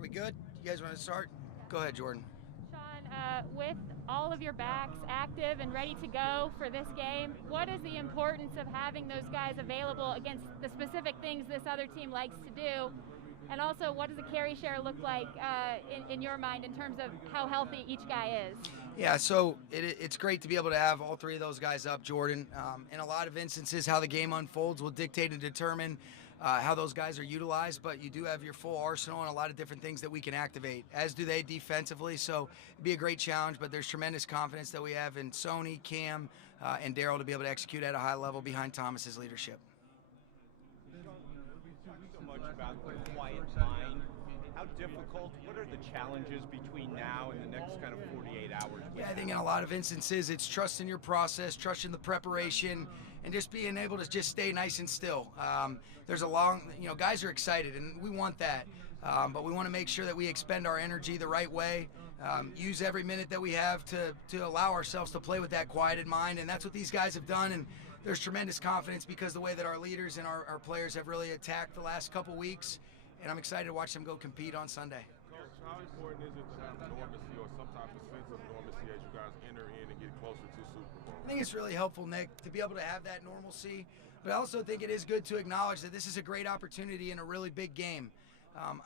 Are we good? You guys want to start? Go ahead, Jordan. Sean, with all of your backs active and ready to go for this game, what is the importance of having those guys available against the specific things this other team likes to do? And also, what does the carry share look like in your mind in terms of how healthy each guy is? Yeah, so it's great to be able to have all three of those guys up, Jordan. In a lot of instances, how the game unfolds will dictate and determine how those guys are utilized, but you do have your full arsenal and a lot of different things that we can activate, as do they defensively. So it'd be a great challenge, but there's tremendous confidence that we have in Sony, Cam, and Daryl to be able to execute at a high level behind Thomas's leadership. So much about the quiet mind. How difficult? What are the challenges between now and the next kind of 48 hours? Yeah, I think in a lot of instances, it's trusting your process, trusting the preparation, and just being able to just stay nice and still. There's a long, guys are excited, and we want that. But we want to make sure that we expend our energy the right way, use every minute that we have to allow ourselves to play with that quieted mind, and that's what these guys have done. And there's tremendous confidence because the way that our leaders and our players have really attacked the last couple weeks, and I'm excited to watch them go compete on Sunday. Coach, how important is it to have normalcy or some type of sense of normalcy as you guys enter in and get closer to Super Bowl? I think it's really helpful, Nick, to be able to have that normalcy, but I also think it is good to acknowledge that this is a great opportunity in a really big game.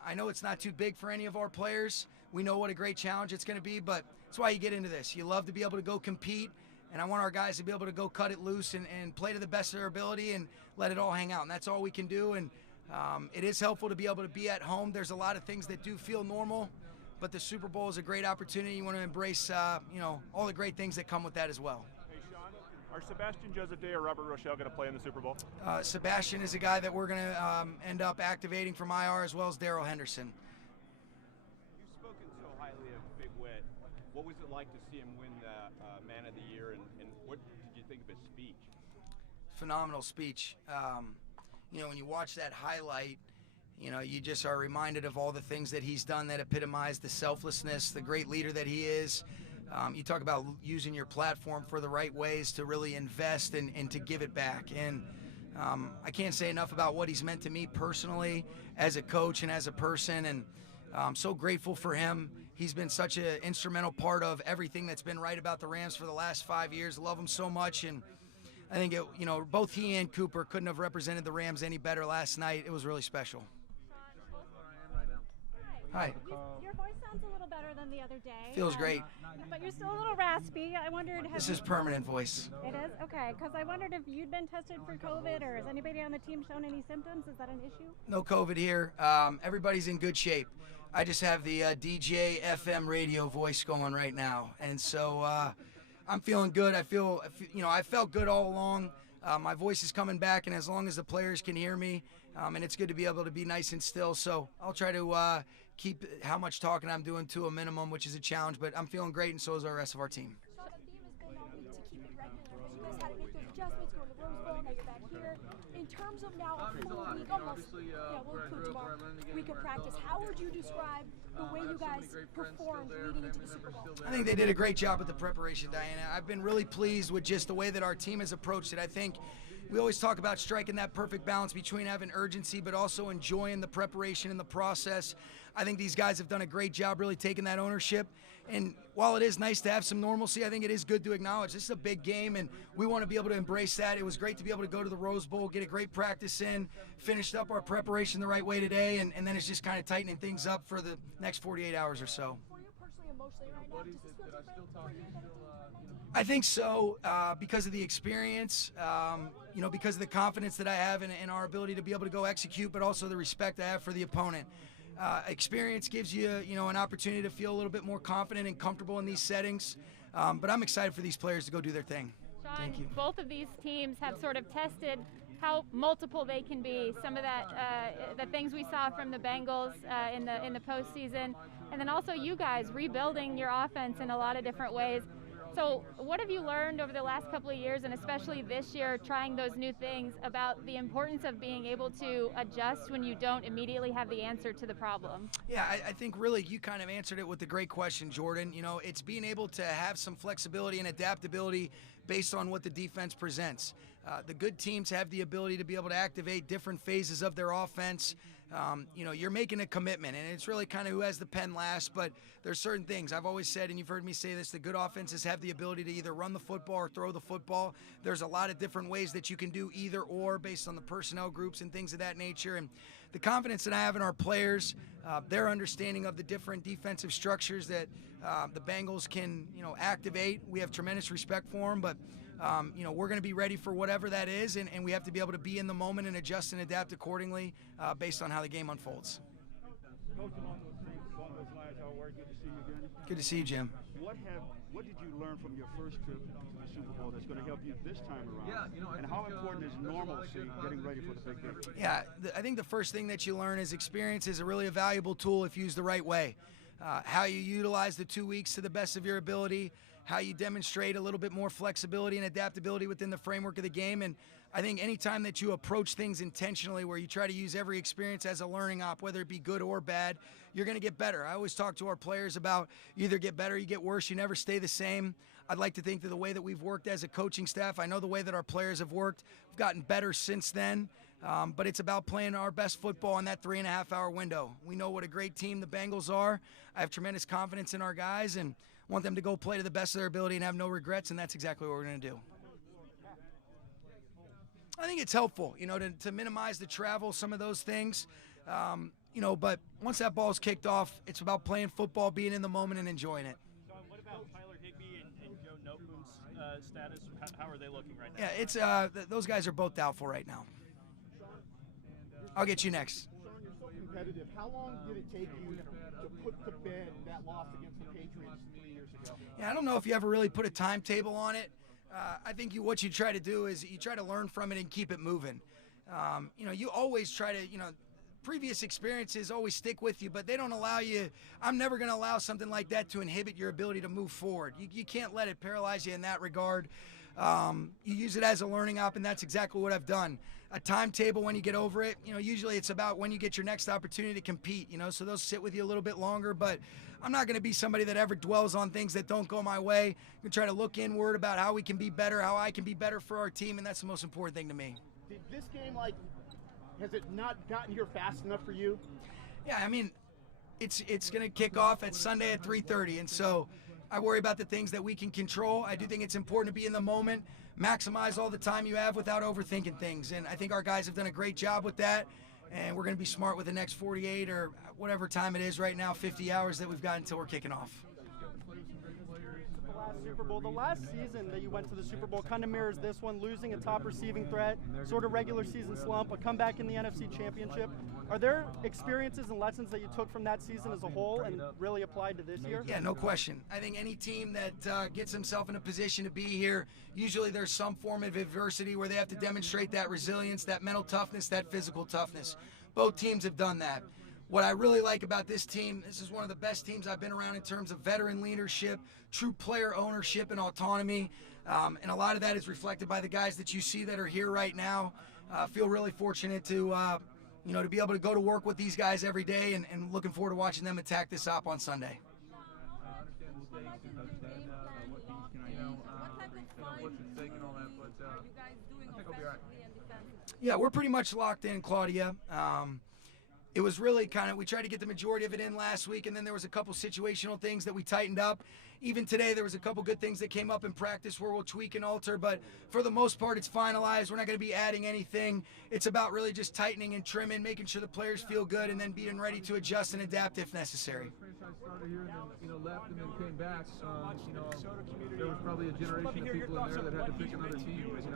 I know it's not too big for any of our players. We know what a great challenge it's going to be, but that's why you get into this. You love to be able to go compete, and I want our guys to be able to go cut it loose and play to the best of their ability and let it all hang out, and that's all we can do. And it is helpful to be able to be at home. There's a lot of things that do feel normal, but the Super Bowl is a great opportunity. You want to embrace, all the great things that come with that as well. Hey, Sean, are Sebastian Joseph Day or Robert Rochelle going to play in the Super Bowl? Sebastian is a guy that we're going to end up activating from IR, as well as Darrell Henderson. You've spoken so highly of Big Wit. What was it like to see him win the Man of the Year, and what did you think of his speech? Phenomenal speech. When you watch that highlight, you just are reminded of all the things that he's done that epitomize the selflessness, the great leader that he is. You talk about using your platform for the right ways to really invest and to give it back. And I can't say enough about what he's meant to me personally as a coach and as a person. And I'm so grateful for him. He's been such an instrumental part of everything that's been right about the Rams for the last 5 years. Love him so much. And I think, both he and Cooper couldn't have represented the Rams any better last night. It was really special. Hi. Your voice sounds a little better than the other day. Feels great. But you're still a little raspy. I wondered. This is permanent voice. It is? Okay, because I wondered if you'd been tested for COVID, or has anybody on the team shown any symptoms? Is that an issue? No COVID here. Everybody's in good shape. I just have the DJ FM radio voice going right now. And so I'm feeling good. I felt good all along. My voice is coming back, and as long as the players can hear me, and it's good to be able to be nice and still. So I'll try to keep how much talking I'm doing to a minimum, which is a challenge, but I'm feeling great, and so is our rest of our team. Sean, the theme has been all week to keep it regular. You guys had to make those adjustments, going to the Rose Bowl, now you're back here. In terms of now a full week, almost, we'll include tomorrow, week of practice, how would you describe the way you guys performed leading into the Super Bowl? I think they did a great job with the preparation, Diana. I've been really pleased with just the way that our team has approached it. I think we always talk about striking that perfect balance between having urgency but also enjoying the preparation and the process. I think these guys have done a great job really taking that ownership. And while it is nice to have some normalcy, I think it is good to acknowledge this is a big game, and we want to be able to embrace that. It was great to be able to go to the Rose Bowl, get a great practice in, finished up our preparation the right way today, and then it's just kind of tightening things up for the next 48 hours or so. For you personally, emotionally right now, does this feel different for you than it did? I think so, because of the experience, because of the confidence that I have in our ability to be able to go execute, but also the respect I have for the opponent. Experience gives you, an opportunity to feel a little bit more confident and comfortable in these settings. But I'm excited for these players to go do their thing. Sean, Thank you. Both of these teams have sort of tested how multiple they can be. Some of that, the things we saw from the Bengals in the postseason, and then also you guys rebuilding your offense in a lot of different ways. So what have you learned over the last couple of years, and especially this year, trying those new things, about the importance of being able to adjust when you don't immediately have the answer to the problem? Yeah, I think really you kind of answered it with a great question, Jordan. It's being able to have some flexibility and adaptability based on what the defense presents. The good teams have the ability to be able to activate different phases of their offense. You're making a commitment, and it's really kind of who has the pen last, but there's certain things. I've always said, and you've heard me say this, the good offenses have the ability to either run the football or throw the football. There's a lot of different ways that you can do either or based on the personnel groups and things of that nature. And the confidence that I have in our players, their understanding of the different defensive structures that the Bengals can, activate. We have tremendous respect for them, but we're going to be ready for whatever that is, and we have to be able to be in the moment and adjust and adapt accordingly based on how the game unfolds. Coach, along those lines, how are you? Good to see you again. Good to see you, Jim. What did you learn from your first trip to the Super Bowl that's going to help you this time around? And how important is normalcy getting ready for the big game? Yeah, I think the first thing that you learn is experience is a really valuable tool if used the right way. How you utilize the 2 weeks to the best of your ability, how you demonstrate a little bit more flexibility and adaptability within the framework of the game. And I think anytime that you approach things intentionally where you try to use every experience as a learning op, whether it be good or bad, you're going to get better. I always talk to our players about you either get better or you get worse. You never stay the same. I'd like to think that the way that we've worked as a coaching staff, I know the way that our players have worked, we've gotten better since then. But it's about playing our best football in that 3.5-hour window. We know what a great team the Bengals are. I have tremendous confidence in our guys and want them to go play to the best of their ability and have no regrets, and that's exactly what we're going to do. I think it's helpful, to minimize the travel, some of those things. But once that ball's kicked off, it's about playing football, being in the moment, and enjoying it. Sean, what about Tyler Higbee and Joe Noteboom's status? How are they looking right now? Yeah, it's those guys are both doubtful right now. I'll get you next. Sean, you're so competitive. How long did it take you to put to bed that loss against the Patriots 3 years ago? Yeah, I don't know if you ever really put a timetable on it. I think what you try to do is you try to learn from it and keep it moving. You always try to, previous experiences always stick with you, but they don't allow you. I'm never going to allow something like that to inhibit your ability to move forward. You can't let it paralyze you in that regard. You use it as a learning op, and that's exactly what I've done. A timetable when you get over it, usually it's about when you get your next opportunity to compete, so those sit with you a little bit longer, but I'm not going to be somebody that ever dwells on things that don't go my way. I'm going to try to look inward about how we can be better, how I can be better for our team, and that's the most important thing to me. Did this game, has it not gotten here fast enough for you? Yeah, it's going to kick off at Sunday at 3:30, and so I worry about the things that we can control. I do think it's important to be in the moment, maximize all the time you have without overthinking things, and I think our guys have done a great job with that, and we're going to be smart with the next 48 or whatever time it is right now, 50 hours that we've got until we're kicking off. Super Bowl. The last season that you went to the Super Bowl kind of mirrors this one, losing a top receiving threat, sort of regular season slump, a comeback in the NFC Championship. Are there experiences and lessons that you took from that season as a whole and really applied to this year? Yeah, no question. I think any team that gets themselves in a position to be here, usually there's some form of adversity where they have to demonstrate that resilience, that mental toughness, that physical toughness. Both teams have done that. What I really like about this team, this is one of the best teams I've been around in terms of veteran leadership, true player ownership and autonomy, and a lot of that is reflected by the guys that you see that are here right now. I feel really fortunate to be able to go to work with these guys every day and looking forward to watching them attack this op on Sunday. Yeah, we're pretty much locked in, Claudia. It was really we tried to get the majority of it in last week, and then there was a couple situational things that we tightened up. Even today, there was a couple good things that came up in practice where we'll tweak and alter, but for the most part, it's finalized. We're not going to be adding anything. It's about really just tightening and trimming, making sure the players feel good, and then being ready to adjust and adapt if necessary. Franchise started here and then, left and then came back. There was probably a generation of people in there that had to pick another team, and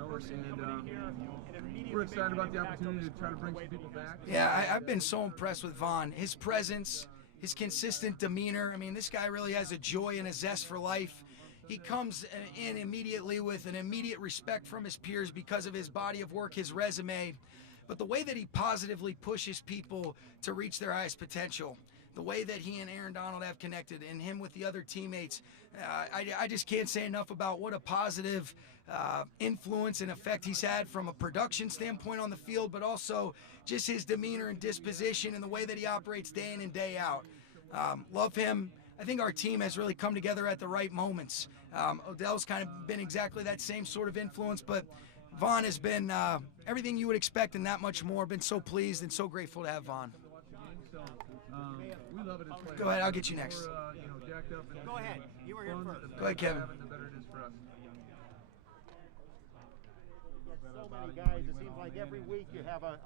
we're excited about the opportunity to try to bring some people back. Yeah, I've been so impressed with Von. His presence, his consistent demeanor. This guy really has a joy and a zest for life. He comes in immediately with an immediate respect from his peers because of his body of work, his resume. But the way that he positively pushes people to reach their highest potential, the way that he and Aaron Donald have connected and him with the other teammates, I just can't say enough about what a positive influence and effect he's had from a production standpoint on the field, but also just his demeanor and disposition and the way that he operates day in and day out. Love him. I think our team has really come together at the right moments. Odell's kind of been exactly that same sort of influence, but Vaughn has been everything you would expect and that much more. Been so pleased and so grateful to have Vaughn. We love it as players. Go ahead, I'll get you next. Jacked up and Go ahead. You were here first. Go ahead, Kevin. The better it is for us. So many guys, it seems like every week you have a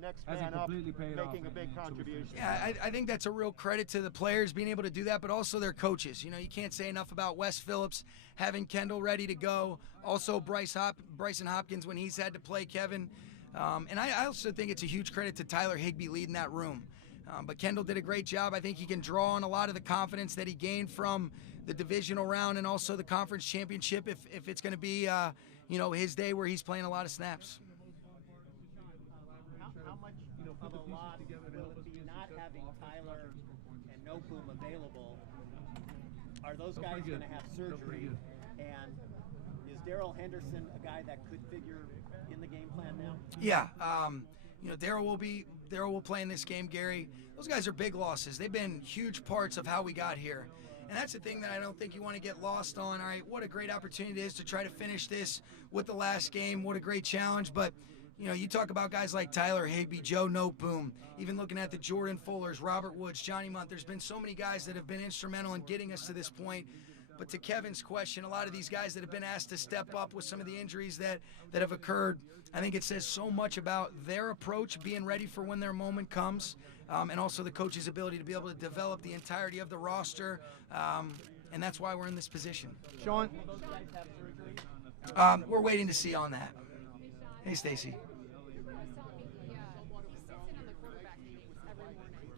next man up making a big contribution. Yeah, I think that's a real credit to the players being able to do that, but also their coaches. You know, you can't say enough about Wes Phillips having Kendall ready to go. Also Bryson Hopkins when he's had to play Kevin. And I also think it's a huge credit to Tyler Higbee leading that room. But Kendall did a great job. I think he can draw on a lot of the confidence that he gained from the divisional round and also the conference championship if it's going to be his day where he's playing a lot of snaps. How much of a loss will it be not having Tyler and Nopum available? Are those guys going to have surgery? And is Darrell Henderson a guy that could figure in the game plan now? Yeah, Darrell will play in this game, Gary. Those guys are big losses. They've been huge parts of how we got here. And that's the thing that I don't think you want to get lost on. All right, what a great opportunity it is to try to finish this with the last game. What a great challenge. But, you talk about guys like Tyler Higbee, Joe Noteboom, even looking at the Jordan Fullers, Robert Woods, Johnny Munt. There's been so many guys that have been instrumental in getting us to this point. But to Kevin's question, a lot of these guys that have been asked to step up with some of the injuries that have occurred, I think it says so much about their approach, being ready for when their moment comes, and also the coach's ability to be able to develop the entirety of the roster, and that's why we're in this position. Sean? We're waiting to see on that. Hey, Stacy.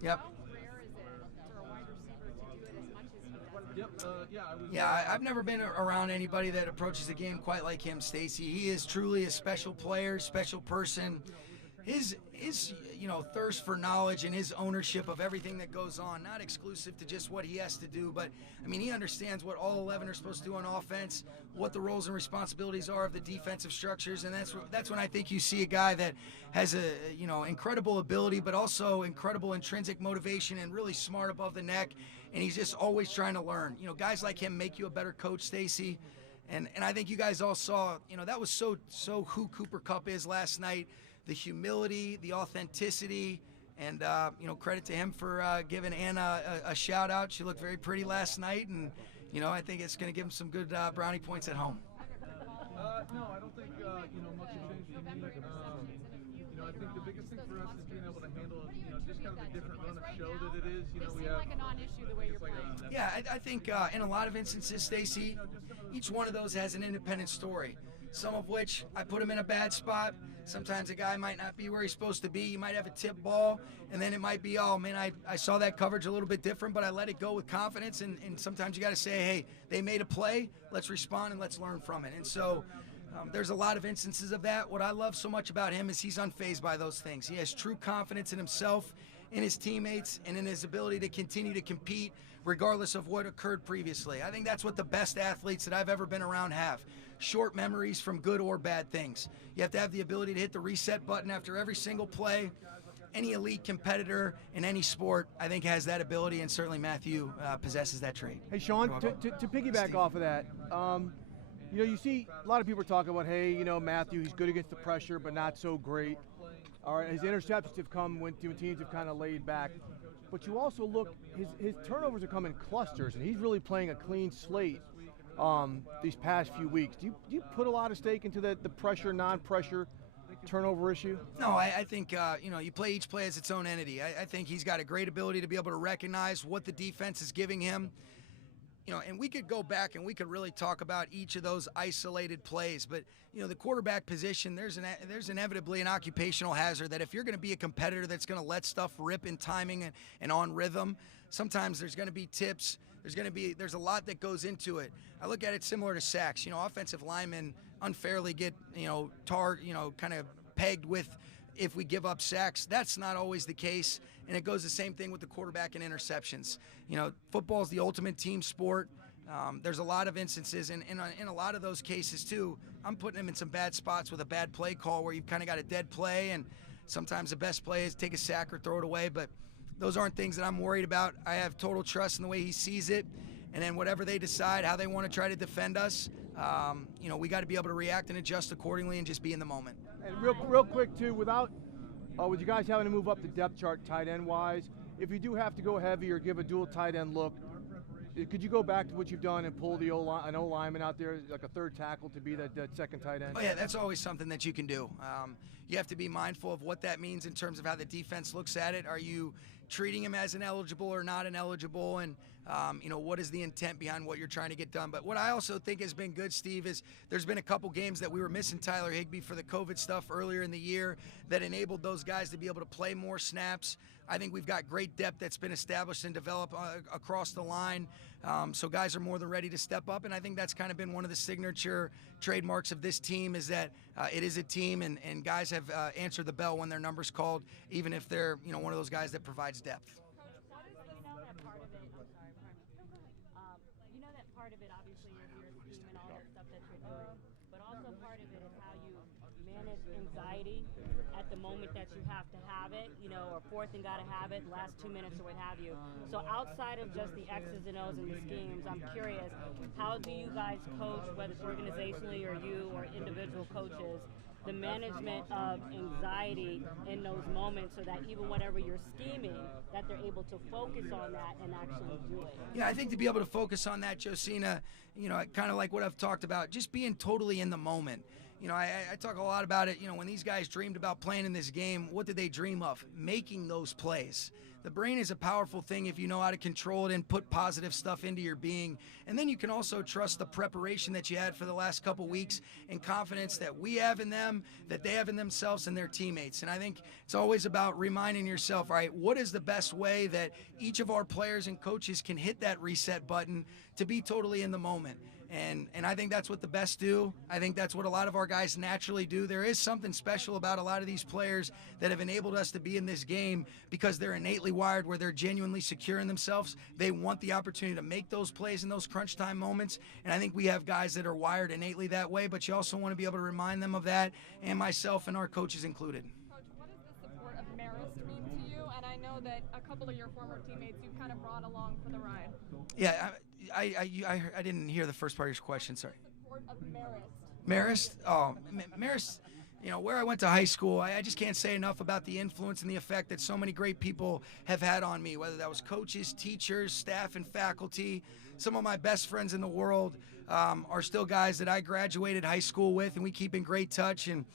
Yep. Yeah, I've never been around anybody that approaches the game quite like him, Stacy. He is truly a special player, special person. His thirst for knowledge and his ownership of everything that goes on, not exclusive to just what he has to do, but he understands what all 11 are supposed to do on offense, what the roles and responsibilities are of the defensive structures, and that's when I think you see a guy that has incredible ability, but also incredible intrinsic motivation and really smart above the neck, and he's just always trying to learn. Guys like him make you a better coach, Stacy, and I think you guys all saw, that was so who Cooper Kupp is last night. The humility, the authenticity, and credit to him for giving Anna a shout out. She looked very pretty last night, and I think it's going to give him some good brownie points at home. No, I don't think much has changed for me. I think the biggest thing for us is being able to handle just kind of the different run of show that it is. We have like a non-issue the way you're playing. Yeah, I think in a lot of instances, Stacy, each one of those has an independent story. Some of which I put him in a bad spot. Sometimes a guy might not be where he's supposed to be. You might have a tip ball, and then it might be, oh, man, I saw that coverage a little bit different, but I let it go with confidence. And sometimes you got to say, hey, they made a play. Let's respond and let's learn from it. And so there's a lot of instances of that. What I love so much about him is he's unfazed by those things. He has true confidence in himself, in his teammates, and in his ability to continue to compete regardless of what occurred previously. I think that's what the best athletes that I've ever been around have. Short memories from good or bad things. You have to have the ability to hit the reset button after every single play. Any elite competitor in any sport, I think, has that ability, and certainly Matthew possesses that trait. Hey, Sean, to piggyback off of that, you see a lot of people talking about, hey, Matthew, he's good against the pressure, but not so great. All right, his interceptions have come when teams have kind of laid back. But you also look, his turnovers are coming in clusters, and he's really playing a clean slate these past few weeks. Do you put a lot of stake into the pressure, non-pressure turnover issue? No, I think, you play each play as its own entity. I think he's got a great ability to be able to recognize what the defense is giving him. And we could go back and we could really talk about each of those isolated plays. But, the quarterback position, there's inevitably an occupational hazard that if you're going to be a competitor that's going to let stuff rip in timing and on rhythm, sometimes there's going to be tips. There's a lot that goes into it. I look at it similar to sacks. Offensive linemen unfairly get, kind of pegged with if we give up sacks. That's not always the case, and it goes the same thing with the quarterback and interceptions. Football is the ultimate team sport. There's a lot of instances, and in a lot of those cases, too, I'm putting him in some bad spots with a bad play call where you've kind of got a dead play, and sometimes the best play is take a sack or throw it away, but those aren't things that I'm worried about. I have total trust in the way he sees it, and then whatever they decide, how they want to try to defend us, you know, we got to be able to react and adjust accordingly and just be in the moment. And real quick too, without with you guys having to move up the depth chart tight end wise, if you do have to go heavy or give a dual tight end look, could you go back to what you've done and pull an O lineman out there, like a third tackle, to be that second tight end? Oh yeah, that's always something that you can do. You have to be mindful of what that means in terms of how the defense looks at it. Are you treating him as ineligible or not ineligible? And you know, what is the intent behind what you're trying to get done? But what I also think has been good, Steve, is there's been a couple games that we were missing Tyler Higbee for the COVID stuff earlier in the year that enabled those guys to be able to play more snaps. I think we've got great depth that's been established and developed across the line. So guys are more than ready to step up, and I think that's kind of been one of the signature trademarks of this team, is that it is a team, and guys have answered the bell when their number's called, even if they're, you know, one of those guys that provides depth. You know that part of it, obviously, is your team and all that stuff that you're doing, but also part of it is how you manage anxiety at the moment that you have to have it, you know, or fourth and got to have it, last 2 minutes or what have you. So outside of just the X's and O's and the schemes, I'm curious, how do you guys coach, whether it's organizationally or you or individual coaches, the management of anxiety in those moments, so that even whenever you're scheming, that they're able to focus on that and actually do it? Yeah, I think to be able to focus on that, Josina, you know, kind of like what I've talked about, just being totally in the moment. You know, I talk a lot about it. You know, when these guys dreamed about playing in this game, what did they dream of? Making those plays. The brain is a powerful thing if you know how to control it and put positive stuff into your being. And then you can also trust the preparation that you had for the last couple weeks and confidence that we have in them, that they have in themselves and their teammates. And I think it's always about reminding yourself, all right, what is the best way that each of our players and coaches can hit that reset button to be totally in the moment? And I think that's what the best do. I think that's what a lot of our guys naturally do. There is something special about a lot of these players that have enabled us to be in this game because they're innately wired, where they're genuinely secure in themselves. They want the opportunity to make those plays in those crunch time moments. And I think we have guys that are wired innately that way, but you also want to be able to remind them of that, and myself and our coaches included. Coach, what does the support of Marist mean to you? And I know that a couple of your former teammates you've kind of brought along for the ride. Yeah, I didn't hear the first part of your question, sorry. Support of Marist. Marist? Oh, Marist, you know, where I went to high school, I just can't say enough about the influence and the effect that so many great people have had on me, whether that was coaches, teachers, staff, and faculty. Some of my best friends in the world are still guys that I graduated high school with, and we keep in great touch. And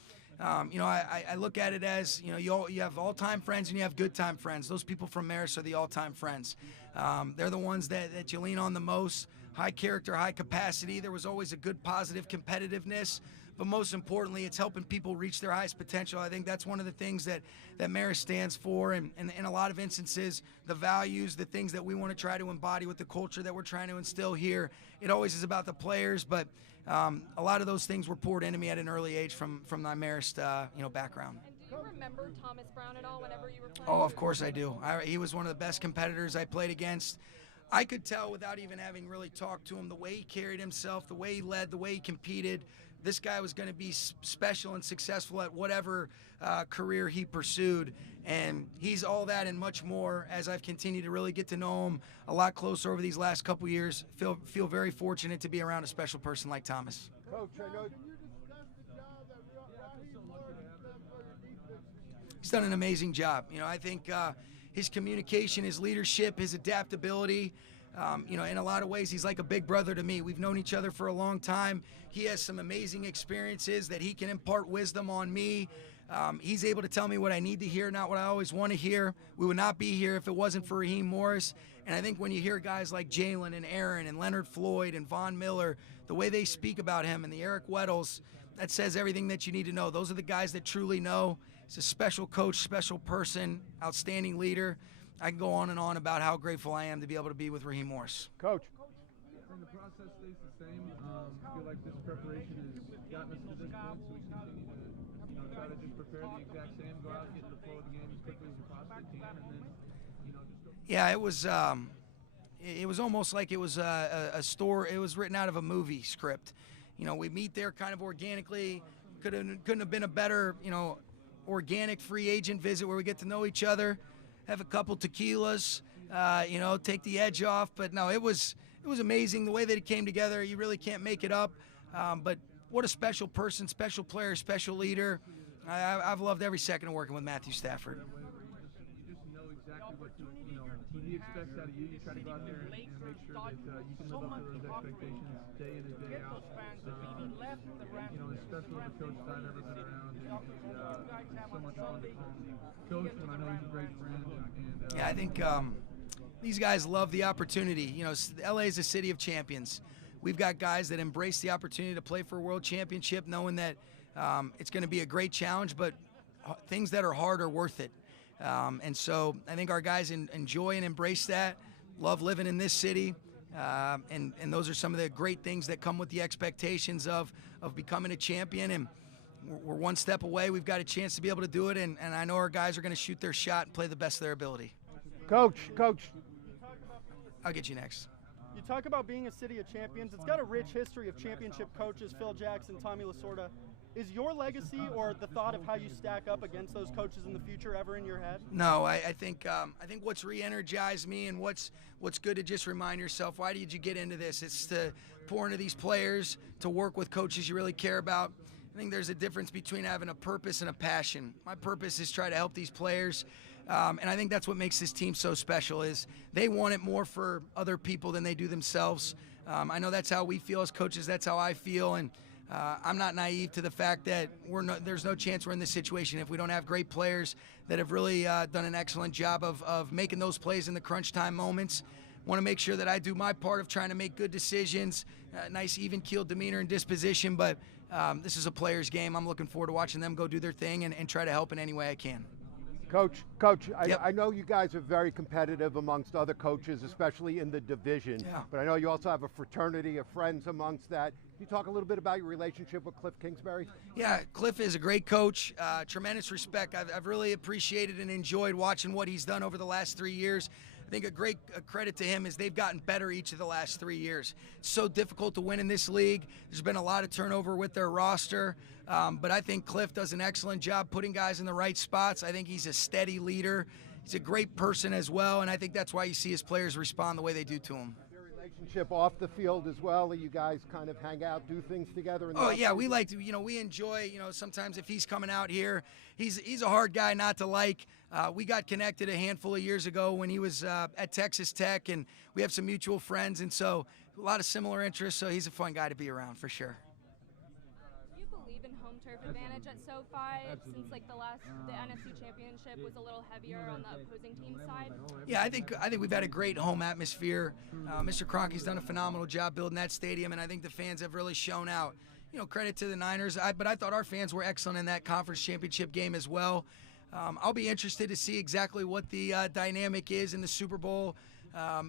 you know, I look at it as, you know, you have all-time friends and you have good-time friends. Those people from Marist are the all-time friends. They're the ones that you lean on the most. High character, high capacity. There was always a good, positive competitiveness. But most importantly, it's helping people reach their highest potential. I think that's one of the things that Marist stands for. And in a lot of instances, the values, the things that we want to try to embody with the culture that we're trying to instill here, it always is about the players. But a lot of those things were poured into me at an early age from my Marist you know, background. And do you remember Thomas Brown at all whenever you were playing? Oh, of course I do. He was one of the best competitors I played against. I could tell without even having really talked to him, the way he carried himself, the way he led, the way he competed, this guy was going to be special and successful at whatever career he pursued. And he's all that and much more as I've continued to really get to know him a lot closer over these last couple years. Feel very fortunate to be around a special person like Thomas. Coach, I know. He's done an amazing job. You know, I think his communication, his leadership, his adaptability, you know, in a lot of ways, he's like a big brother to me. We've known each other for a long time. He has some amazing experiences that he can impart wisdom on me. He's able to tell me what I need to hear, not what I always want to hear. We would not be here if it wasn't for Raheem Morris. And I think when you hear guys like Jalen and Aaron and Leonard Floyd and Von Miller, the way they speak about him, and the Eric Weddles, that says everything that you need to know. Those are the guys that truly know. He's a special coach, special person, outstanding leader. I can go on and on about how grateful I am to be able to be with Raheem Morris. Coach. And the process stays the same. I feel like this preparation has gotten us to this point, so we continue to, you know, try to just prepare the exact same, go out, get in the flow of the game as quickly as we possibly can, and then, you know, just go. Yeah, it was almost like it was a story. It was written out of a movie script. You know, we meet there kind of organically. Couldn't have been a better, you know, organic free agent visit where we get to know each other, have a couple tequilas, you know, take the edge off. But no, it was amazing the way that it came together. You really can't make it up. But what a special person, special player, special leader. I've loved every second of working with Matthew Stafford. You just know exactly what he expects out of you. You try to go out there and make sure that you can live up to those expectations day in and day out. It's special with the coach that I've ever been around, and he's so much fun to coach, and I know he's a great friend. And, yeah, I think these guys love the opportunity. LA is a city of champions. We've got guys that embrace the opportunity to play for a world championship, knowing that it's going to be a great challenge, but things that are hard are worth it. And so I think our guys enjoy and embrace that, love living in this city, and those are some of the great things that come with the expectations of becoming a champion. And we're one step away. We've got a chance to be able to do it, and I know our guys are going to shoot their shot and play the best of their ability. Coach. I'll get you next. You talk about being a city of champions. It's got a rich history of championship coaches, Phil Jackson, Tommy Lasorda. Is your legacy or the thought of how you stack up against those coaches in the future ever in your head? No, I think what's re-energized me and what's good to just remind yourself, why did you get into this? It's to pour into these players, to work with coaches you really care about. I think there's a difference between having a purpose and a passion. My purpose is try to help these players, and I think that's what makes this team so special is they want it more for other people than they do themselves. I know that's how we feel as coaches. That's how I feel, and I'm not naive to the fact that there's no chance we're in this situation if we don't have great players that have really done an excellent job of making those plays in the crunch time moments. Want to make sure that I do my part of trying to make good decisions, nice even-keeled demeanor and disposition, but this is a player's game. I'm looking forward to watching them go do their thing and try to help in any way I can. Coach, Yep. I know you guys are very competitive amongst other coaches, especially in the division, Yeah. but I know you also have a fraternity of friends amongst that. Can you talk a little bit about your relationship with Cliff Kingsbury? Yeah, Cliff is a great coach, tremendous respect. I've really appreciated and enjoyed watching what he's done over the last 3 years. I think a great credit to him is they've gotten better each of the last 3 years. It's so difficult to win in this league. There's been a lot of turnover with their roster, but I think Cliff does an excellent job putting guys in the right spots. I think he's a steady leader. He's a great person as well, and I think that's why you see his players respond the way they do to him. Your relationship off the field as well? You guys kind of hang out, do things together? Oh yeah, we like to. We enjoy. Sometimes if he's coming out here, he's a hard guy not to like. We got connected a handful of years ago when he was at Texas Tech, and we have some mutual friends, and so a lot of similar interests. So he's a fun guy to be around for sure. Do you believe in home turf advantage at SoFi since the NFC Championship was a little heavier on the opposing team side? Yeah, I think we've had a great home atmosphere. Mr. Kroenke's done a phenomenal job building that stadium, and I think the fans have really shown out. Credit to the Niners, but I thought our fans were excellent in that conference championship game as well. I'll be interested to see exactly what the dynamic is in the Super Bowl,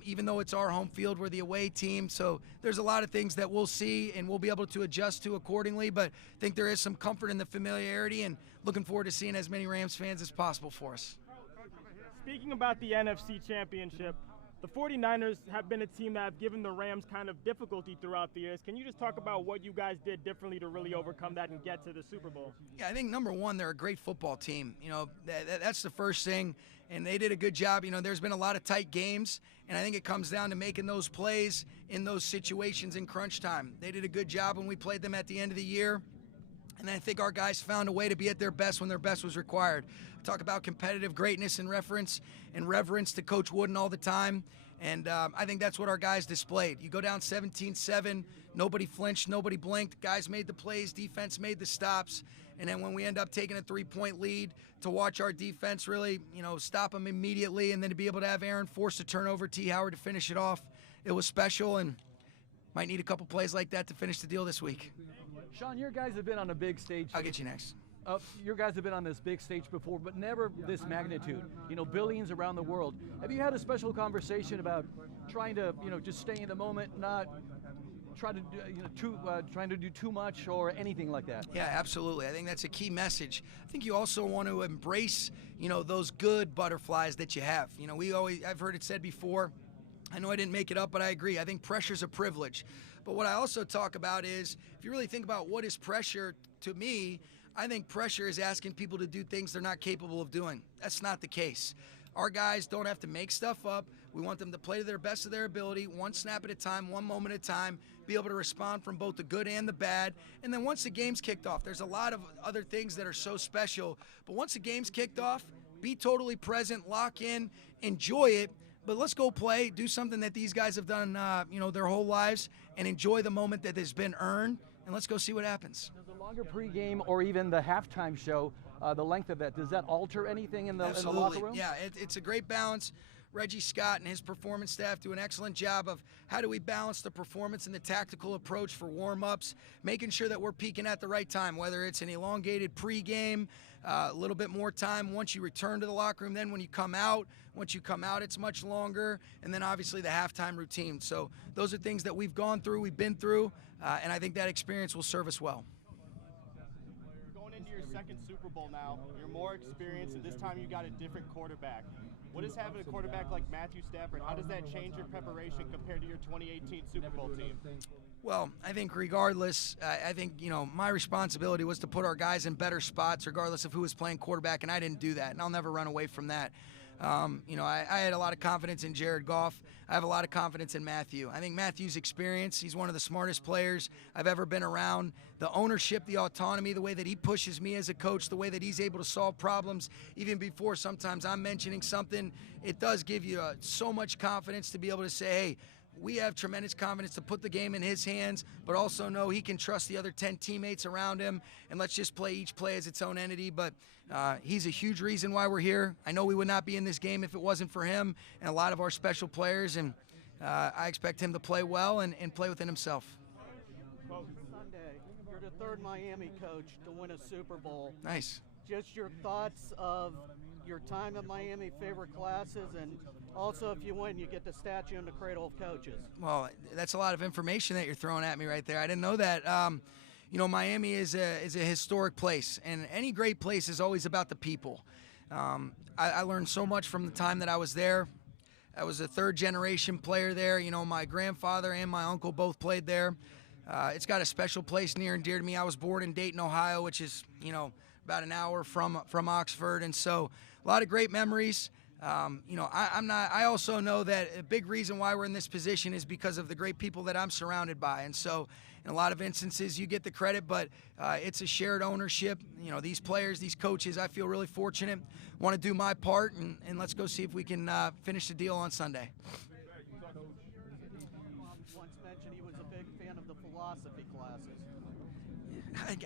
even though it's our home field, we're the away team. So there's a lot of things that we'll see and we'll be able to adjust to accordingly, but I think there is some comfort in the familiarity and looking forward to seeing as many Rams fans as possible for us. Speaking about the NFC Championship, the 49ers have been a team that have given the Rams kind of difficulty throughout the years. Can you just talk about what you guys did differently to really overcome that and get to the Super Bowl? Yeah, I think number one, they're a great football team. That's the first thing, and they did a good job. There's been a lot of tight games, and I think it comes down to making those plays in those situations in crunch time. They did a good job when we played them at the end of the year, and I think our guys found a way to be at their best when their best was required. I talk about competitive greatness and reverence to Coach Wooden all the time, and I think that's what our guys displayed. You go down 17-7, nobody flinched, nobody blinked. Guys made the plays, defense made the stops, and then when we end up taking a 3-point lead, to watch our defense really, stop them immediately, and then to be able to have Aaron force a turnover, T. Howard to finish it off, it was special, and might need a couple plays like that to finish the deal this week. Sean, your guys have been on a big stage. I'll get you next. Your guys have been on this big stage before, but never this magnitude. Billions around the world. Have you had a special conversation about trying to, just stay in the moment, not try to do, trying to do too much or anything like that? Yeah, absolutely. I think that's a key message. I think you also want to embrace, those good butterflies that you have. I've heard it said before. I know I didn't make it up, but I agree. I think pressure's a privilege. But what I also talk about is, if you really think about what is pressure to me, I think pressure is asking people to do things they're not capable of doing. That's not the case. Our guys don't have to make stuff up, We want them to play to their best of their ability, one snap at a time, one moment at a time, be able to respond from both the good and the bad. And then once the game's kicked off, there's a lot of other things that are so special. But once the game's kicked off, be totally present, lock in, enjoy it. But let's go play, do something that these guys have done, their whole lives, and enjoy the moment that has been earned. And let's go see what happens. Does the longer pregame or even the halftime show, the length of that, does that alter anything in the locker room? Yeah, it's a great balance. Reggie Scott and his performance staff do an excellent job of how do we balance the performance and the tactical approach for warm-ups, making sure that we're peaking at the right time, whether it's an elongated pregame, a little bit more time once you return to the locker room, then when you come out. Once you come out, it's much longer, and then obviously the halftime routine. So those are things that we've gone through, we've been through, and I think that experience will serve us well. Going into your second Super Bowl now, you're more experienced, and this time you got a different quarterback. What is having a quarterback like Matthew Stafford? How does that change your preparation compared to your 2018 Super Bowl team? Well, I think regardless, my responsibility was to put our guys in better spots regardless of who was playing quarterback, and I didn't do that, and I'll never run away from that. I had a lot of confidence in Jared Goff. I have a lot of confidence in Matthew. I think Matthew's experience, he's one of the smartest players I've ever been around. The ownership, the autonomy, the way that he pushes me as a coach, the way that he's able to solve problems, even before sometimes I'm mentioning something, it does give you so much confidence to be able to say, hey, we have tremendous confidence to put the game in his hands, but also know he can trust the other 10 teammates around him, and let's just play each play as its own entity. But he's a huge reason why we're here. I know we would not be in this game if it wasn't for him and a lot of our special players, and I expect him to play well and play within himself. Sunday, you're the third Miami coach to win a Super Bowl. Nice. Just your thoughts of your time at Miami, favorite classes, and also if you win, you get the statue in the cradle of coaches. Well, that's a lot of information that you're throwing at me right there. I didn't know that. Miami is a historic place, and any great place is always about the people. I learned so much from the time that I was there. I was a third-generation player there. My grandfather and my uncle both played there. It's got a special place near and dear to me. I was born in Dayton, Ohio, which is, about an hour from Oxford, and so a lot of great memories. I also know that a big reason why we're in this position is because of the great people that I'm surrounded by. And so in a lot of instances, you get the credit, but it's a shared ownership. These players, these coaches, I feel really fortunate, want to do my part, and let's go see if we can finish the deal on Sunday. Once mentioned he was a big fan of the philosophy classes.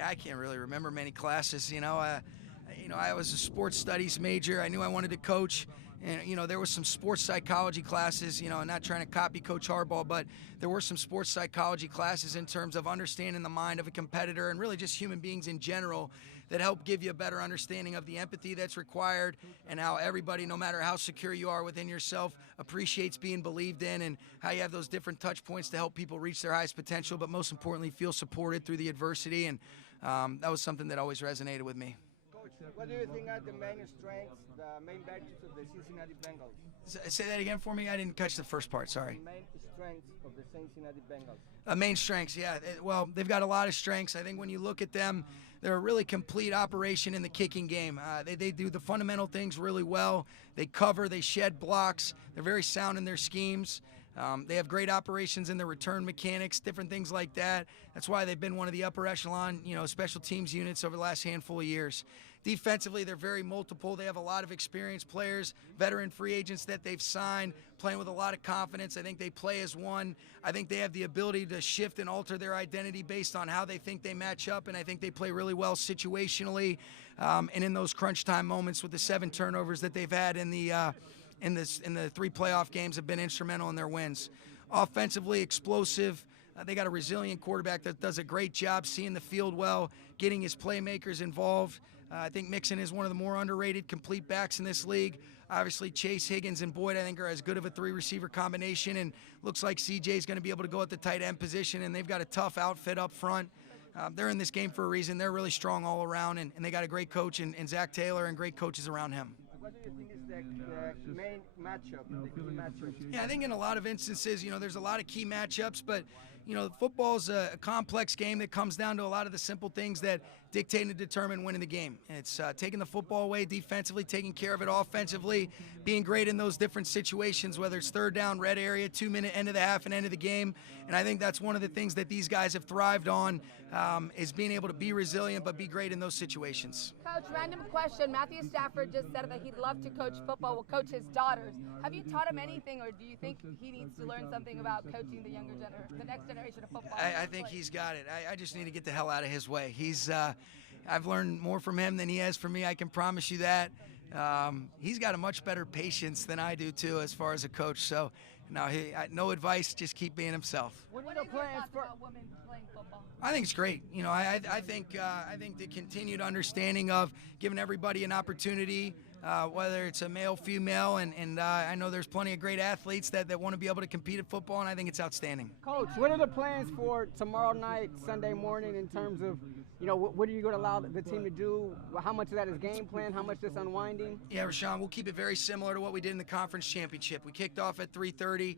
I can't really remember many classes, I was a sports studies major. I knew I wanted to coach. And, there was some sports psychology classes, not trying to copy Coach Harbaugh, but there were some sports psychology classes in terms of understanding the mind of a competitor and really just human beings in general that help give you a better understanding of the empathy that's required and how everybody, no matter how secure you are within yourself, appreciates being believed in, and how you have those different touch points to help people reach their highest potential, but most importantly, feel supported through the adversity. And that was something that always resonated with me. What do you think are the main strengths, the main virtues of the Cincinnati Bengals? Say that again for me. I didn't catch the first part. Sorry. The main strengths of the Cincinnati Bengals. Main strengths, yeah. Well, they've got a lot of strengths. I think when you look at them, they're a really complete operation in the kicking game. They do the fundamental things really well. They cover, they shed blocks. They're very sound in their schemes. They have great operations in their return mechanics, different things like that. That's why they've been one of the upper echelon, special teams units over the last handful of years. Defensively, they're very multiple. They have a lot of experienced players, veteran free agents that they've signed, playing with a lot of confidence. I think they play as one. I think they have the ability to shift and alter their identity based on how they think they match up, and I think they play really well situationally and in those crunch time moments with the 7 turnovers that they've had in the 3 playoff games have been instrumental in their wins. Offensively, explosive. They got a resilient quarterback that does a great job seeing the field well, getting his playmakers involved. I think Mixon is one of the more underrated complete backs in this league. Obviously, Chase, Higgins, and Boyd, I think, are as good of a 3-receiver combination, and looks like CJ is going to be able to go at the tight end position, and they've got a tough outfit up front. They're in this game for a reason. They're really strong all around, and they got a great coach in Zach Taylor and great coaches around him. What do you think is the main matchup, the key matchup? Yeah, I think in a lot of instances, there's a lot of key matchups, but, football's a complex game that comes down to a lot of the simple things that dictate and determine winning the game. It's taking the football away defensively, taking care of it offensively, being great in those different situations, whether it's third down, red area, 2-minute end of the half and end of the game. And I think that's one of the things that these guys have thrived on, is being able to be resilient but be great in those situations. Coach, random question. Matthew Stafford just said that he'd love to coach football, will coach his daughters. Have you taught him anything, or do you think he needs to learn something about coaching the next generation of football? I think he's got it. I just need to get the hell out of his way. I've learned more from him than he has from me, I can promise you that. He's got a much better patience than I do, too, as far as a coach. So, no advice, just keep being himself. What are your thoughts about women playing football? I think it's great. I think the continued understanding of giving everybody an opportunity, whether it's a male, female, and I know there's plenty of great athletes that want to be able to compete at football, and I think it's outstanding. Coach, what are the plans for tomorrow night, Sunday morning, in terms of, what are you going to allow the team to do? How much of that is game plan? How much is unwinding? Yeah, Rashawn, we'll keep it very similar to what we did in the conference championship. We kicked off at 3:30.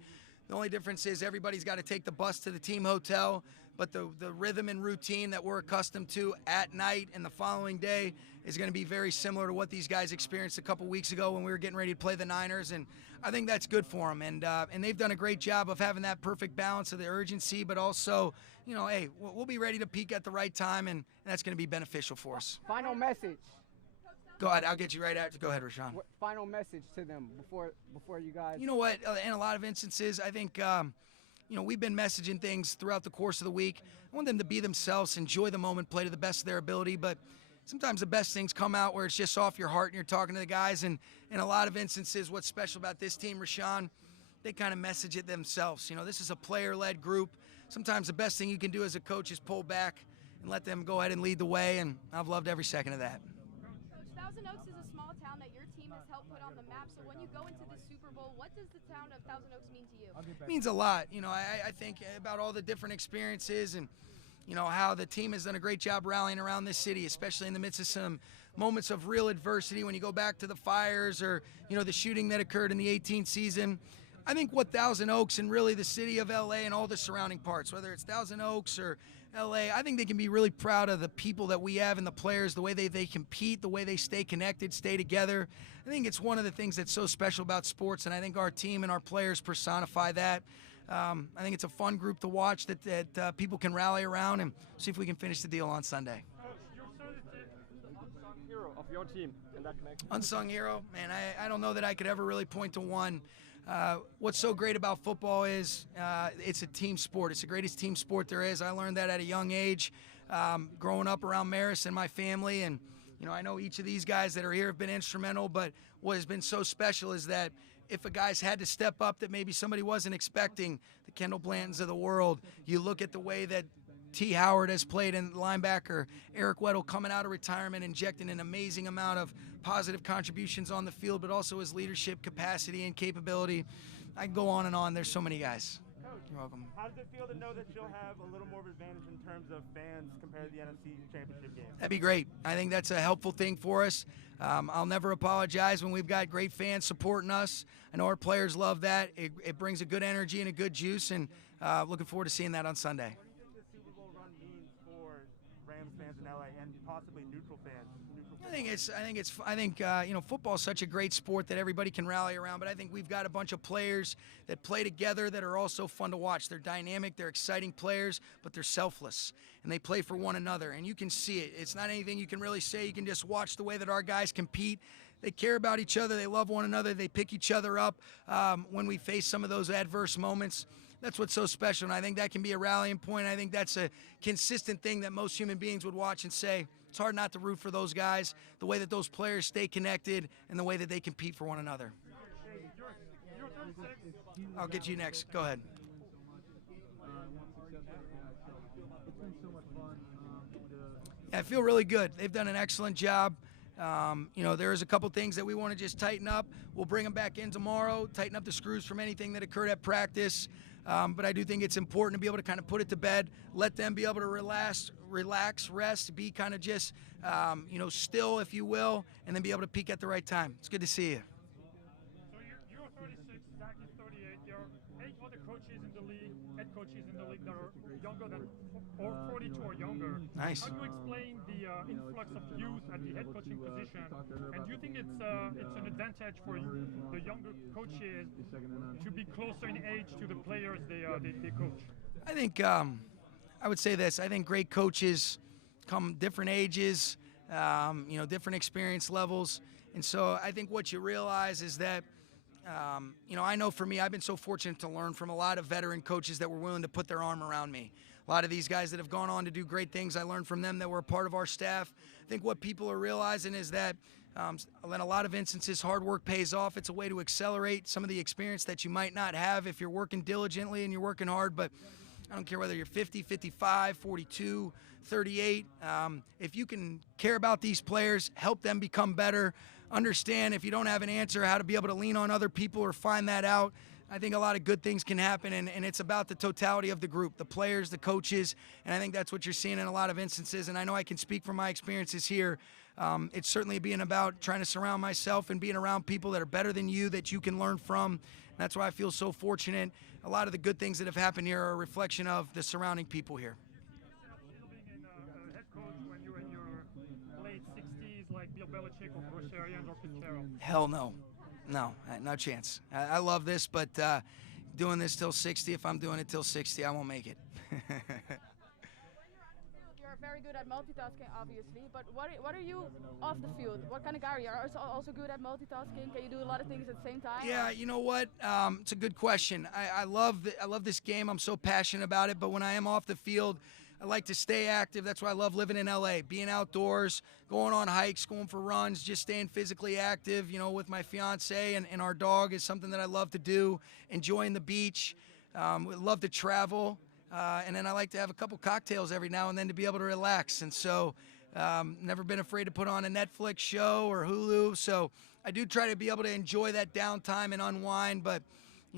The only difference is everybody's got to take the bus to the team hotel, but the rhythm and routine that we're accustomed to at night and the following day is going to be very similar to what these guys experienced a couple weeks ago when we were getting ready to play the Niners, and I think that's good for them. And they've done a great job of having that perfect balance of the urgency, but also, hey, we'll be ready to peak at the right time, and that's going to be beneficial for us. Final message. Go ahead. I'll get you right after. Go ahead, Rashawn. Final message to them before you guys. You know what? In a lot of instances, I think, we've been messaging things throughout the course of the week. I want them to be themselves, enjoy the moment, play to the best of their ability. But sometimes the best things come out where it's just off your heart and you're talking to the guys. And in a lot of instances, what's special about this team, Rashawn, they kind of message it themselves. This is a player-led group. Sometimes the best thing you can do as a coach is pull back and let them go ahead and lead the way. And I've loved every second of that. Thousand Oaks is a small town that your team has helped put on the map. So when you go into the Super Bowl, what does the town of Thousand Oaks mean to you? It means a lot. I think about all the different experiences and, how the team has done a great job rallying around this city, especially in the midst of some moments of real adversity when you go back to the fires or, the shooting that occurred in the 18th season. I think what Thousand Oaks and really the city of L.A. and all the surrounding parts, whether it's Thousand Oaks or L.A., I think they can be really proud of the people that we have and the players, the way they compete, the way they stay connected, stay together. I think it's one of the things that's so special about sports, and I think our team and our players personify that. I think it's a fun group to watch that people can rally around and see if we can finish the deal on Sunday. Unsung hero of your team in that connection. Unsung hero? Man, I don't know that I could ever really point to one. What's so great about football is it's a team sport. It's the greatest team sport there is. I learned that at a young age, growing up around Marist and my family. And, I know each of these guys that are here have been instrumental, but what has been so special is that if a guy's had to step up that maybe somebody wasn't expecting, the Kendall Blantons of the world, you look at the way that T. Howard has played in linebacker, Eric Weddle coming out of retirement, injecting an amazing amount of positive contributions on the field, but also his leadership capacity and capability. I can go on and on. There's so many guys. Coach, you're welcome. How does it feel to know that you'll have a little more of advantage in terms of fans compared to the NFC Championship game? That'd be great. I think that's a helpful thing for us. I'll never apologize when we've got great fans supporting us. I know our players love that. It brings a good energy and a good juice, and looking forward to seeing that on Sunday. Rams fans in LA and possibly neutral fans. I think football is such a great sport that everybody can rally around, but I think we've got a bunch of players that play together that are also fun to watch. They're dynamic, they're exciting players, but they're selfless, and they play for one another, and you can see it. It's not anything you can really say. You can just watch the way that our guys compete. They care about each other, they love one another, they pick each other up when we face some of those adverse moments. That's what's so special, and I think that can be a rallying point. I think that's a consistent thing that most human beings would watch and say, it's hard not to root for those guys, the way that those players stay connected and the way that they compete for one another. I'll get you next. Go ahead. Yeah, I feel really good. They've done an excellent job. There's a couple things that we want to just tighten up. We'll bring them back in tomorrow, tighten up the screws from anything that occurred at practice. But I do think it's important to be able to kind of put it to bed, let them be able to relax, rest, be kind of just, still, if you will, and then be able to peak at the right time. It's good to see you. So you're 36, Zach is 38. There are 8 other coaches in the league, head coaches in the league that are younger than, or 42 or younger. Nice. How do you explain the influx of youth at the head coaching position? And do you think it's an advantage for the younger coaches to be closer in age to the players they coach? I think I would say this. I think great coaches come different ages, different experience levels. And so I think what you realize is that, I know for me, I've been so fortunate to learn from a lot of veteran coaches that were willing to put their arm around me. A lot of these guys that have gone on to do great things, I learned from them that were a part of our staff. I think what people are realizing is that in a lot of instances, hard work pays off. It's a way to accelerate some of the experience that you might not have if you're working diligently and you're working hard. But I don't care whether you're 50, 55, 42, 38. If you can care about these players, help them become better, understand if you don't have an answer, how to be able to lean on other people or find that out, I think a lot of good things can happen, and it's about the totality of the group, the players, the coaches, and I think that's what you're seeing in a lot of instances. And I know I can speak from my experiences here. It's certainly being about trying to surround myself and being around people that are better than you, that you can learn from. And that's why I feel so fortunate. A lot of the good things that have happened here are a reflection of the surrounding people here. Being a head coach when you're in your late 60s, like Bill Belichick or Bruce Arians or Pete Carroll? Hell no. No chance. I love this, but doing this till 60, if I'm doing it till 60, I won't make it. You're very good at multitasking, obviously, but what are you off the field? What kind of guy are you? Are you also good at multitasking? Can you do a lot of things at the same time? Yeah, you know what? It's a good question. I love this game. I'm so passionate about it, but when I am off the field, I like to stay active. That's why I love living in LA, being outdoors, going on hikes, going for runs, just staying physically active, with my fiance and our dog is something that I love to do, enjoying the beach, love to travel, and then I like to have a couple cocktails every now and then to be able to relax. And so never been afraid to put on a Netflix show or Hulu. So I do try to be able to enjoy that downtime and unwind, but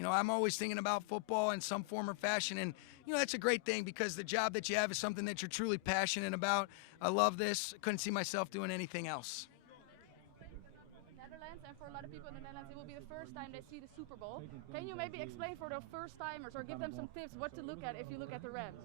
I'm always thinking about football in some form or fashion, and that's a great thing because the job that you have is something that you're truly passionate about. I love this. Couldn't see myself doing anything else. Netherlands, and for a lot of people in the Netherlands, it will be the first time they see the Super Bowl. Can you maybe explain for the first-timers or give them some tips what to look at if you look at the Rams?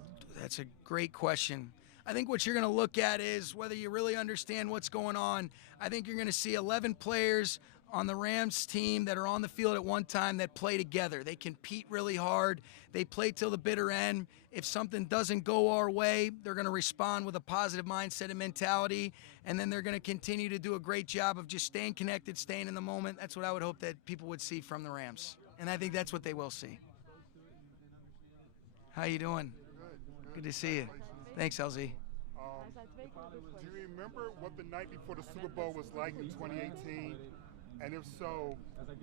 That's a great question. I think what you're going to look at is whether you really understand what's going on. I think you're going to see 11 players on the Rams team that are on the field at one time that play together. They compete really hard. They play till the bitter end. If something doesn't go our way, they're going to respond with a positive mindset and mentality, and then they're going to continue to do a great job of just staying connected, staying in the moment. That's what I would hope that people would see from the Rams, and I think that's what they will see. How you doing? Good to see you. Thanks, LZ. Do you remember what the night before the Super Bowl was like in 2018? And if so,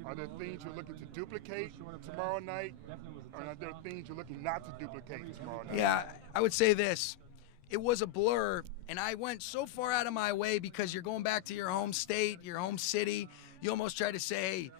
are there things you're looking to duplicate tomorrow night? Or are there things you're looking not to duplicate tomorrow night? Yeah, I would say this. It was a blur, and I went so far out of my way because you're going back to your home state, your home city. You almost try to say,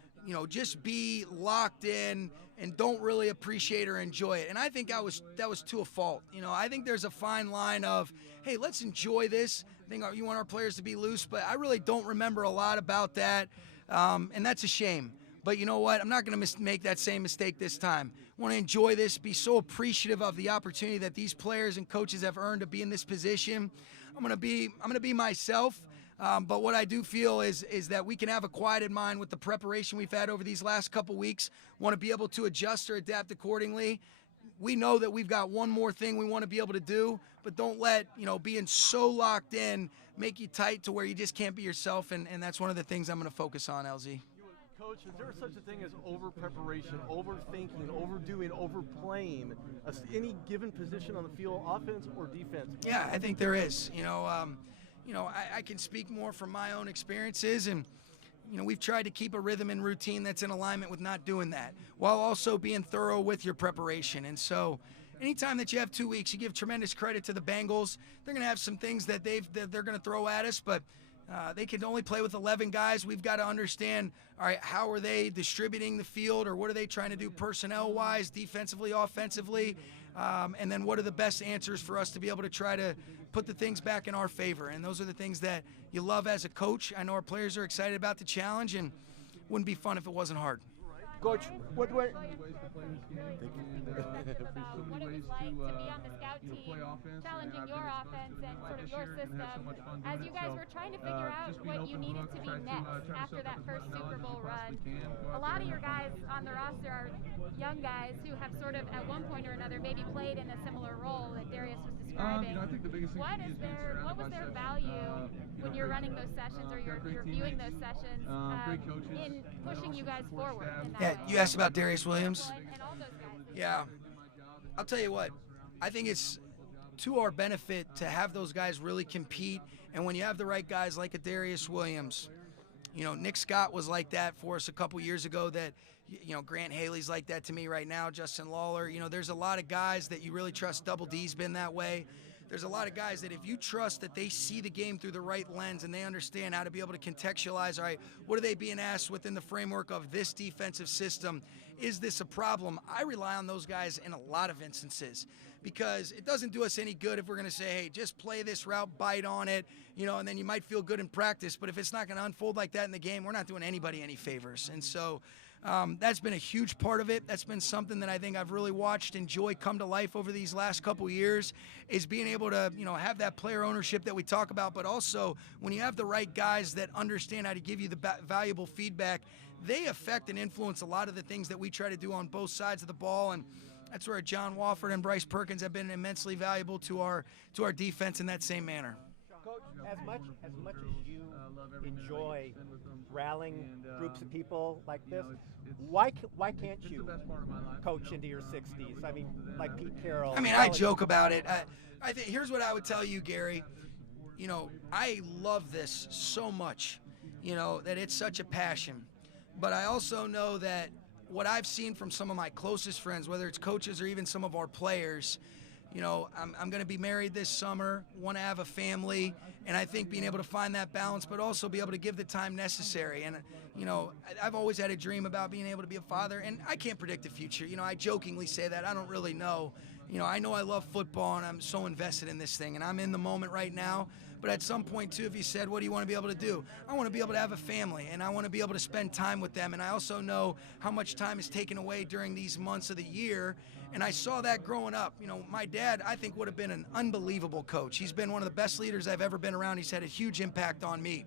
just be locked in and don't really appreciate or enjoy it. And I think that was to a fault. I think there's a fine line of, hey, let's enjoy this. I think you want our players to be loose, but I really don't remember a lot about that. And that's a shame. But you know what? I'm not going to make that same mistake this time. I want to enjoy this, be so appreciative of the opportunity that these players and coaches have earned to be in this position. I'm going to be myself. But what I do feel is that we can have a quieted mind with the preparation we've had over these last couple weeks. Want to be able to adjust or adapt accordingly. We know that we've got one more thing we want to be able to do, but don't let, being so locked in make you tight to where you just can't be yourself, and that's one of the things I'm going to focus on, LZ. Coach, is there such a thing as over-preparation, overthinking, overdoing, overplaying any given position on the field, offense or defense? Yeah, I think there is. I can speak more from my own experiences, and we've tried to keep a rhythm and routine that's in alignment with not doing that, while also being thorough with your preparation. And so anytime that you have 2 weeks, you give tremendous credit to the Bengals. They're going to have some things that they're going to throw at us, but they can only play with 11 guys. We've got to understand, all right, how are they distributing the field, or what are they trying to do personnel-wise, defensively, offensively, and then what are the best answers for us to be able to try to put the things back in our favor. And those are the things that you love as a coach. I know our players are excited about the challenge, and it wouldn't be fun if it wasn't hard. Coach, what were about what it was like to be on the scout team, challenging your offense and sort of your system, as you guys were trying to figure out what you needed to be next after that first Super Bowl run. A lot of your guys on the roster are young guys who have sort of at one point or another maybe played in a similar role that Darius was describing. I think the biggest thing what was their value when you're running those sessions or you're viewing those sessions in pushing you guys forward in that way? You asked about Darius Williams? And all those guys. Yeah. I'll tell you what, I think it's to our benefit to have those guys really compete. And when you have the right guys like a Darius Williams, you know, Nick Scott was like that for us a couple years ago. That, you know, Grant Haley's like that to me right now, Justin Lawler. You know, there's a lot of guys that you really trust. Double D's been that way. There's a lot of guys that if you trust that they see the game through the right lens and they understand how to be able to contextualize, all right, what are they being asked within the framework of this defensive system? Is this a problem? I rely on those guys in a lot of instances because it doesn't do us any good if we're going to say, hey, just play this route, bite on it, you know, and then you might feel good in practice. But if it's not going to unfold like that in the game, we're not doing anybody any favors. And so that's been a huge part of it. That's been something that I think I've really watched enjoy come to life over these last couple years, is being able to, you know, have that player ownership that we talk about, but also when you have the right guys that understand how to give you the valuable feedback, they affect and influence a lot of the things that we try to do on both sides of the ball. And that's where John Wofford and Bryce Perkins have been immensely valuable to our defense in that same manner. Coach, as much as you enjoy rallying groups of people like this, why can't you coach into your 60s? I mean, like Pete Carroll. I mean, I joke about it. I think here's what I would tell you, Gary. You know, I love this so much, you know, that it's such a passion. But I also know that what I've seen from some of my closest friends, whether it's coaches or even some of our players, you know, I'm going to be married this summer, want to have a family, and I think being able to find that balance, but also be able to give the time necessary. And, you know, I've always had a dream about being able to be a father, and I can't predict the future. You know, I jokingly say that. I don't really know. You know I love football, and I'm so invested in this thing, and I'm in the moment right now. But at some point, too, if you said, what do you want to be able to do? I want to be able to have a family, and I want to be able to spend time with them. And I also know how much time is taken away during these months of the year. And I saw that growing up. You know, my dad, I think, would have been an unbelievable coach. He's been one of the best leaders I've ever been around. He's had a huge impact on me.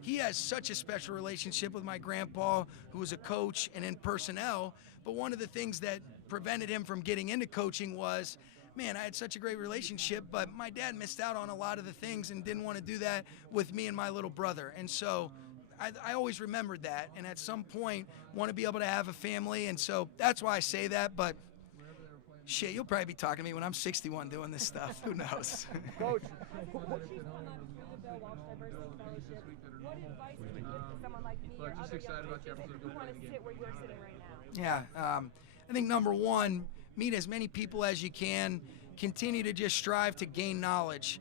He has such a special relationship with my grandpa, who was a coach and in personnel. But one of the things that prevented him from getting into coaching was, man, I had such a great relationship, but my dad missed out on a lot of the things and didn't want to do that with me and my little brother. And so I always remembered that, and at some point want to be able to have a family. And so that's why I say that. But shit, you'll probably be talking to me when I'm 61 doing this stuff. Who knows? Coach, What advice would you give to someone like me or other young coaches who want to sit where you're sitting right now? Yeah, I think number one, meet as many people as you can. Continue to just strive to gain knowledge,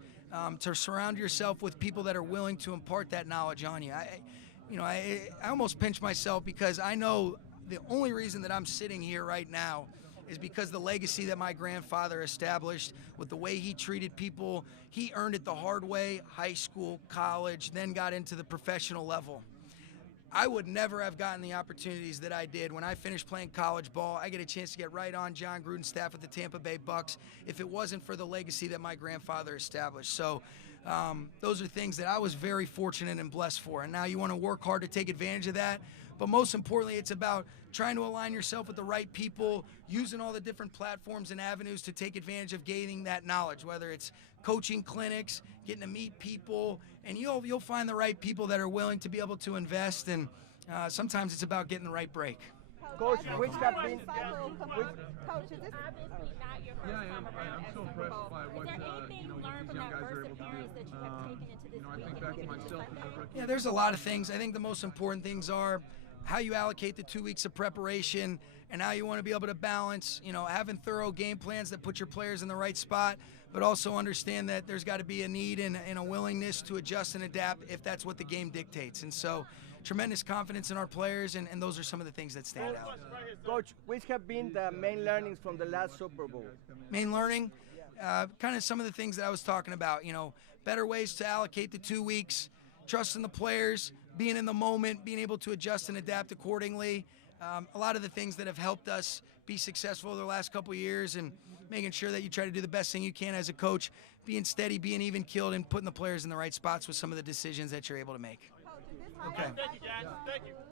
to surround yourself with people that are willing to impart that knowledge on you. I almost pinch myself because I know the only reason that I'm sitting here right now is because the legacy that my grandfather established with the way he treated people. He earned it the hard way, high school, college, then got into the professional level. I would never have gotten the opportunities that I did when I finished playing college ball. I get a chance to get right on John Gruden's staff at the Tampa Bay Bucks if it wasn't for the legacy that my grandfather established. So those are things that I was very fortunate and blessed for. And now you want to work hard to take advantage of that. But most importantly, it's about trying to align yourself with the right people, using all the different platforms and avenues to take advantage of gaining that knowledge, whether it's coaching clinics, getting to meet people, and you'll find the right people that are willing to be able to invest, and sometimes it's about getting the right break. Coach, which have been... Coach, is this obviously not your first time around at so Super impressed Bowl? by what Is there anything you learned from that first appearance that you have taken into this I think back to myself as a rookie. Yeah, there's a lot of things. I think the most important things are how you allocate the 2 weeks of preparation and how you want to be able to balance, having thorough game plans that put your players in the right spot, but also understand that there's got to be a need and a willingness to adjust and adapt if that's what the game dictates. And so tremendous confidence in our players, and those are some of the things that stand out. Coach, which have been the main learnings from the last Super Bowl? Main learning? Kind of some of the things that I was talking about, better ways to allocate the 2 weeks, trusting the players, being in the moment, being able to adjust and adapt accordingly. a lot of the things that have helped us be successful over the last couple of years, and making sure that you try to do the best thing you can as a coach, being steady, being even-keeled, and putting the players in the right spots with some of the decisions that you're able to make. Okay. Thank you, guys. Thank you.